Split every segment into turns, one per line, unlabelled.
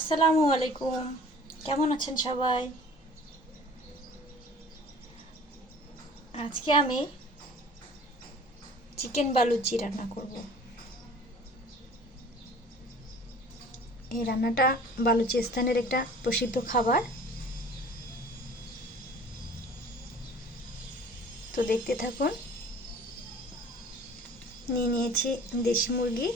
আসসালামু আলাইকুম। কেমন আছেন সবাই? আজকে আমি চিকেন বালুচি রান্না করব। এই রান্নাটা বালুচিস্তানের একটা প্রসিদ্ধ খাবার। তো দেখতে থাকুন। নিয়ে নিয়েছি দেশি মুরগি।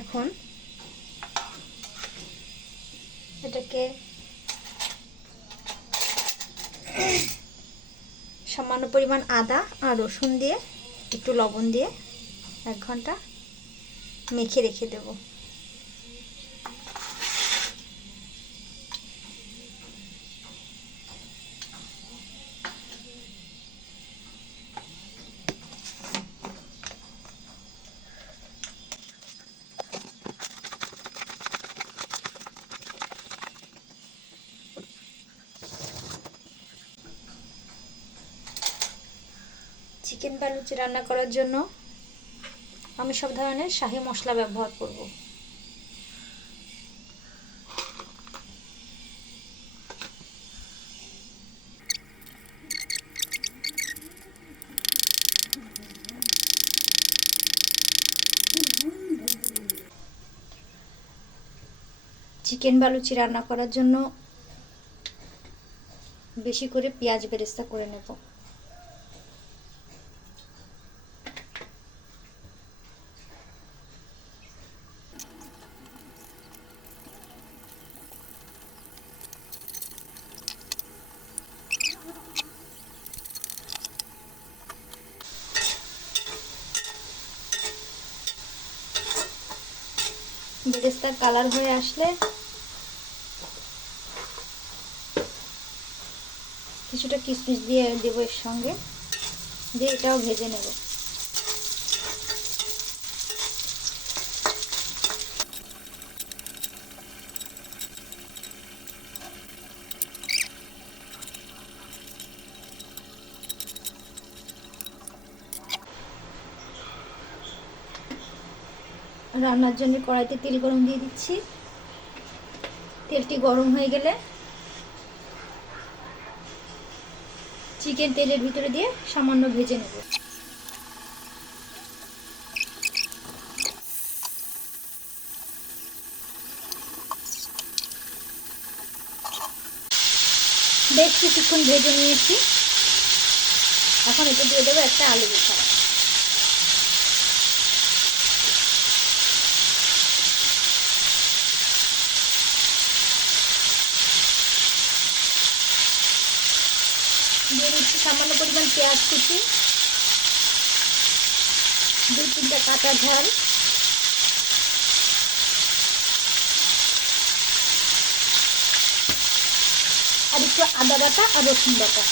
এখন এটাকে সামান্য পরিমাণ আদা আর রসুন দিয়ে, একটু লবণ দিয়ে এক ঘণ্টা মেখে রেখে দেব। চিকেন বালুচি রান্না করার জন্য আমি সব ধরনের শাহি মশলা ব্যবহার করব। চিকেন বালুচি রান্না করার জন্য বেশি করে পেঁয়াজ বেরেস্তা করে নেব। বেরেস্তা কালার হয়ে আসলে কিছুটা কিশমিশ দিয়ে দেবো এর সঙ্গে দিয়ে এটাও ভেজে নেব। রান্নার জন্য কড়াইতে তেল গরম দিয়ে দিচ্ছি। তেলটি গরম হয়ে গেলে চিকেন তেলের ভিতরে দিয়ে সামান্য ভেজে নেব। বেশ কিছুক্ষণ ভেজে নিয়েছি। এখন এটা দিয়ে দেবো একটা আলু বোখরা দিয়ে দিচ্ছি সামান্য পরিমাণ পেঁয়াজ কুচি, দুই তিনটা কাঁচা ঝাল। আর একটু আদা বাটা আর রসুন বাটা।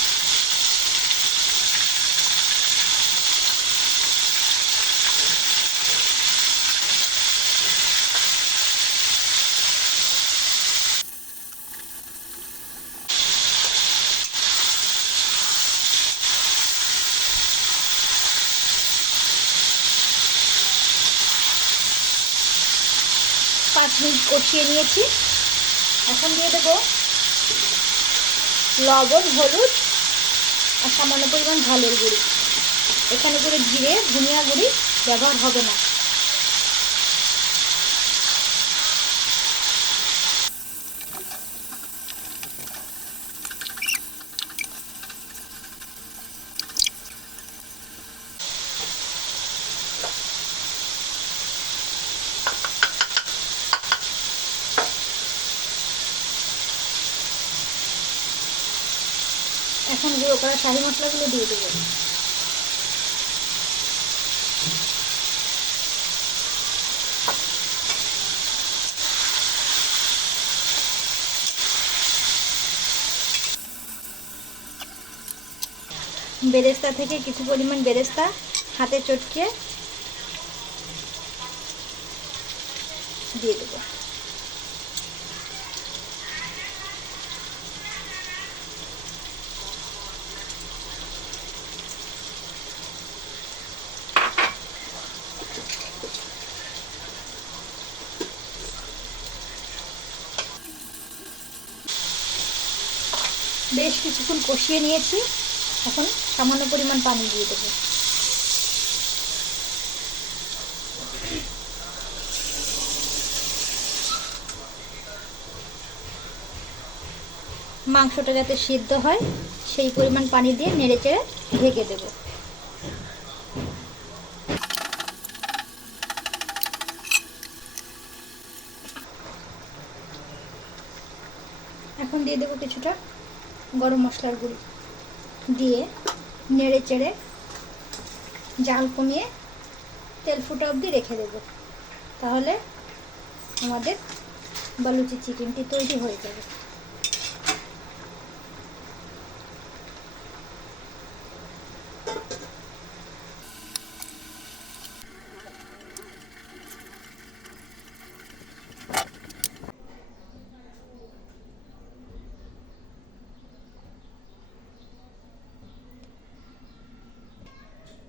পাঁচ মিনিট কষিয়ে নিয়েছি। এখন দিয়ে দেবো লবণ, হলুদ আর সামান্য পরিমাণ ঝালের গুঁড়ি। এখানে করে জিরে, ধনিয়া গুঁড়ি ব্যবহার হবে না। এখন গুঁড়ো করা শাহি মশলাগুলো দিয়ে দেবো। বেরেস্তা থেকে কিছু পরিমাণ বেরেস্তা হাতে চটকে দিয়ে দেবো। বেশ কিছুক্ষণ কষিয়ে নিয়েছি। এখন সামান্য পরিমাণ পানি দিয়ে দেবো। মাংসটা যাতে সিদ্ধ হয়, সেই পরিমাণ পানি দিয়ে নেড়ে চেড়ে ঢেকে দেবো। এখন দিয়ে দেবো কিছুটা গরম মশলার গুঁড়ি দিয়ে নেড়ে চেড়ে জাল কমিয়ে তেল ফুটা অবধি রেখে দেবো। তাহলে আমাদের বালুচি চিকেনটি তৈরি হয়ে যাবে।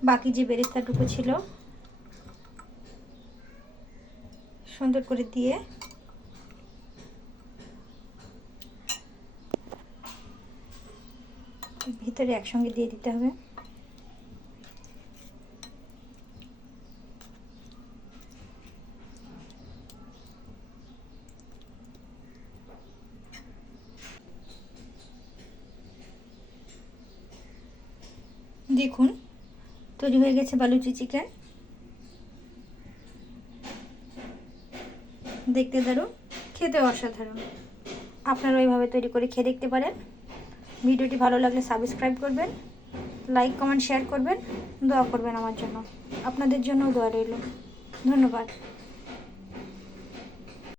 বাকি যে বেরেস্তাটুকু ছিল সুন্দর করে দিয়ে ভিতরে একসঙ্গে দিয়ে দিতে হবে। দেখুন তৈরি হয়ে গেছে বালুচি চিকেন। দেখতে দারুণ, খেতে অসাধারণ। আপনারা ওইভাবে তৈরি করে খেয়ে দেখতে পারেন। ভিডিওটি ভালো লাগলে সাবস্ক্রাইব করবেন লাইক কমেন্ট শেয়ার করবেন, দোয়া করবেন আমার জন্য। আপনাদের জন্যও দোয়া রইল। ধন্যবাদ।